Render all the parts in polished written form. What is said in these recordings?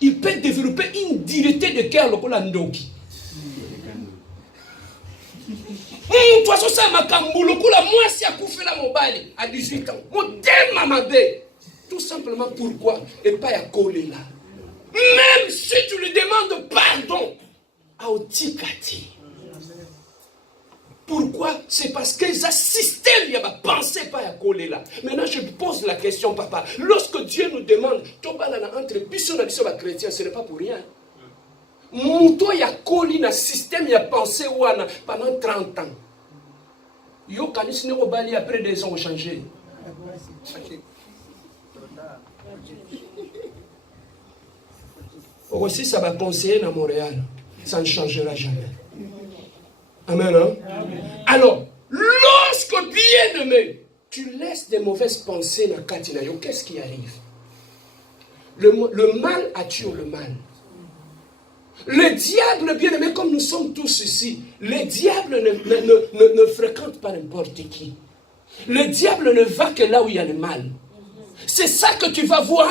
il peut développer une dureté de cœur lokola ndoki. Toi, ça m'a camboulé, moi, si à la mobile à 18 ans, mon thème à ma baie. Tout simplement pourquoi? Et pas à coller là. Même si tu lui demandes pardon, à Otikati. Pourquoi? C'est parce que les système, il y a pensé pas à coller là. Maintenant, je pose la question, papa. Lorsque Dieu nous demande, entre bisous et chrétien, ce n'est pas pour rien. Mouto ya collé na système ya pensé wana pendant 30 ans. Yo kanis ne obali après 2 ans ont changé. Aussi ça va conseiller à Montréal, ça ne changera jamais. Amen, hein? Amen. Alors, lorsque bien aimé, tu laisses des mauvaises pensées dans Katinayo, qu'est-ce qui arrive? Le mal attire le mal. Le diable, bien aimé, comme nous sommes tous ici, le diable ne fréquente pas n'importe qui. Le diable ne va que là où il y a le mal. C'est ça que tu vas voir.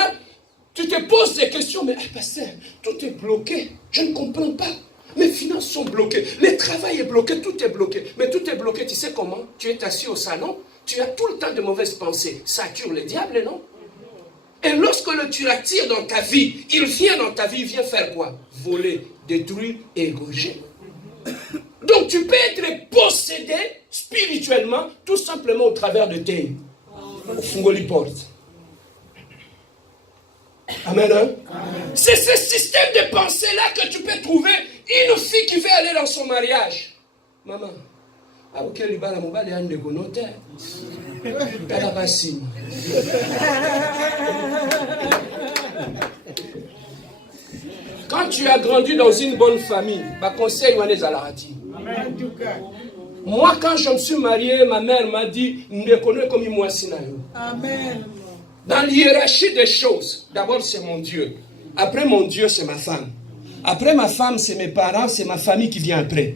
Tu te poses des questions, mais pasteur, tout est bloqué. Je ne comprends pas. Mes finances sont bloquées. Le travail est bloqué, tout est bloqué. Mais tout est bloqué, tu sais comment? Tu es assis au salon, tu as tout le temps de mauvaises pensées. Ça attire le diable, non? Et lorsque tu l'attires dans ta vie, il vient dans ta vie, il vient faire quoi? Voler, détruire et égorger. Donc tu peux être possédé spirituellement, tout simplement au travers de tes fungoli portes. Amen, hein? Amen. C'est ce système de pensée-là que tu peux trouver une fille qui veut aller dans son mariage. Maman, quand tu as grandi dans une bonne famille, ma conseil, moi, quand je me suis marié, ma mère m'a dit, ne connais comme moi, Sinayo. Amen. Dans l'hiérarchie des choses, d'abord c'est mon Dieu. Après mon Dieu, c'est ma femme. Après ma femme, c'est mes parents, c'est ma famille qui vient après.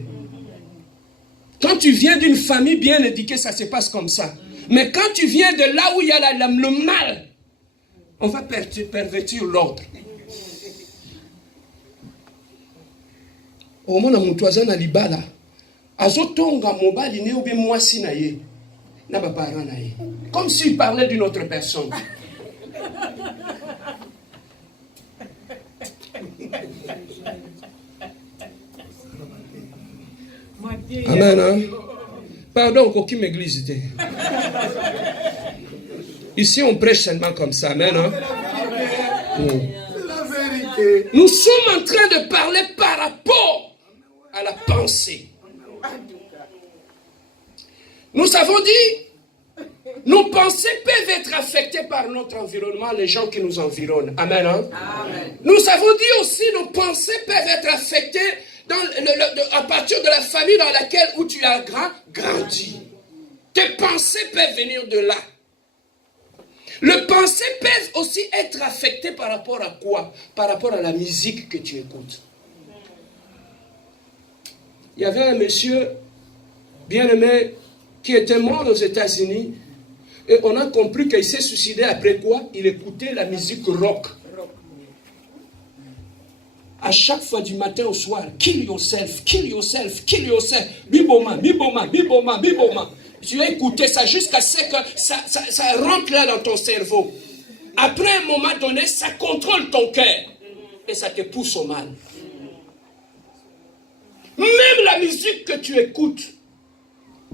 Quand tu viens d'une famille bien éduquée, ça se passe comme ça. Mais quand tu viens de là où il y a le mal, on va pervertir l'ordre. Au moment où on a libala, azotonga mobali ne obe mwasi na ye, na ba parents na ye. Comme s'il parlait d'une autre personne. Amen, hein? Pardon, aucune église était. Ici, on prêche seulement comme ça. Amen, hein? La vérité. Nous sommes en train de parler par rapport à la pensée. Nous avons dit, nos pensées peuvent être affectées par notre environnement, les gens qui nous environnent. Amen, hein? Amen. Nous avons dit aussi, nos pensées peuvent être affectées à partir de la famille dans laquelle où tu as grandi. Tes pensées peuvent venir de là. Les pensées peuvent aussi être affectées par rapport à quoi? Par rapport à la musique que tu écoutes. Il y avait un monsieur bien aimé qui était mort aux États-Unis et on a compris qu'il s'est suicidé après quoi? Il écoutait la musique rock. À chaque fois du matin au soir, kill yourself, kill yourself, kill yourself, biboma, biboma, biboma, biboma. Tu as écouté ça jusqu'à ce que ça rentre là dans ton cerveau. Après un moment donné, ça contrôle ton cœur et ça te pousse au mal. Même la musique que tu écoutes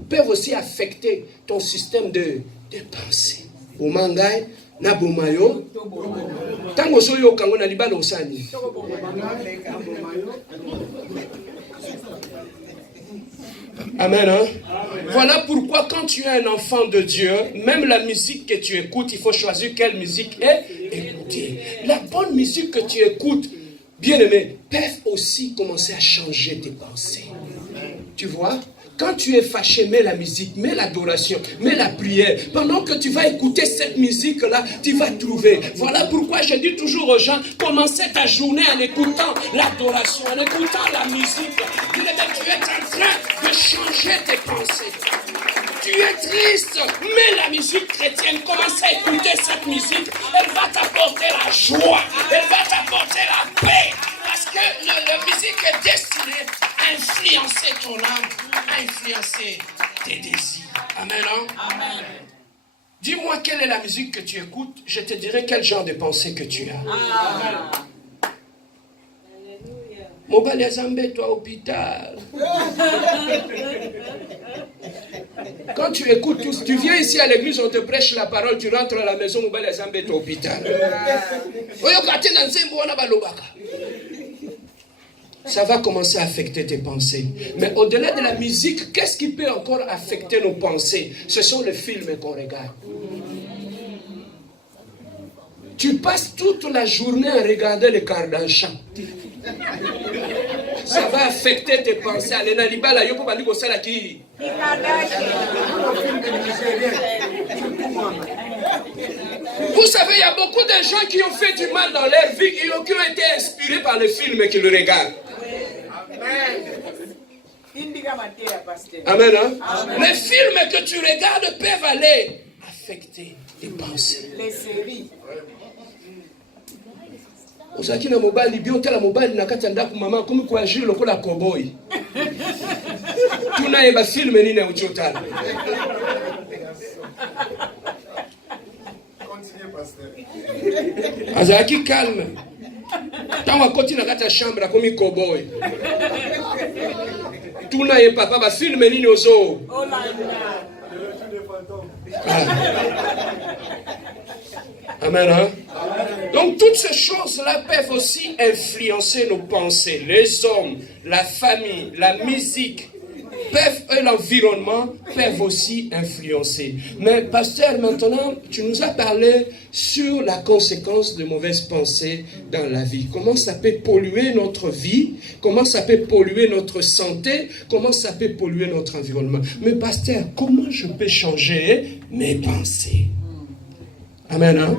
peut aussi affecter ton système de pensée. Au mangai, na bomayo, tango soyo kango na libalo osani. Amen, hein? Voilà pourquoi quand tu es un enfant de Dieu, même la musique que tu écoutes, il faut choisir quelle musique écouter. La bonne musique que tu écoutes, bien aimé, peut aussi commencer à changer tes pensées. Tu vois? Quand tu es fâché, mets la musique, mets l'adoration, mets la prière. Pendant que tu vas écouter cette musique-là, tu vas trouver. Voilà pourquoi je dis toujours aux gens, commencez ta journée en écoutant l'adoration, en écoutant la musique. Tu es en train de changer tes pensées. tu es triste, mets la musique chrétienne, commence à écouter cette musique, elle va t'apporter la joie, elle va t'apporter la paix, parce que la musique est destinée à influencer ton âme, à influencer tes désirs. Amen, hein? Amen. Dis-moi quelle est la musique que tu écoutes, je te dirai quel genre de pensée que tu as. Amen. Mobali Azambe, toi, hôpital. Quand tu écoutes tous, tu viens ici à l'église, on te prêche la parole, tu rentres à la maison, Mobali Azambe, toi, hôpital. Ça va commencer à affecter tes pensées. Mais au-delà de la musique, qu'est-ce qui peut encore affecter nos pensées? Ce sont les films qu'on regarde. Tu passes toute la journée à regarder les Kardashians. Ça va affecter tes pensées. Vous savez, il y a beaucoup de gens qui ont fait du mal dans leur vie et qui ont été inspirés par les films qu'ils regardent. Amen. Hein? Amen. Les films que tu regardes peuvent aller affecter tes pensées. Les séries. Osaki na mobali biote la mobali na kati ndaku mama komi kwa agir lokola cowboy. Tuna eba film nini ya uchotana. Continuez pasteur. Azaki calme. Tanwa koti na kati ya chambre komi cowboy. Tuna eba papa film nini ozo. Amen. Hein? Donc toutes ces choses-là peuvent aussi influencer nos pensées. Les hommes, la famille, la musique, et l'environnement peuvent aussi influencer. Mais pasteur, maintenant, tu nous as parlé sur la conséquence de mauvaises pensées dans la vie. Comment ça peut polluer notre vie, comment ça peut polluer notre santé, comment ça peut polluer notre environnement. Mais pasteur, comment je peux changer mes pensées? Amen. Hein?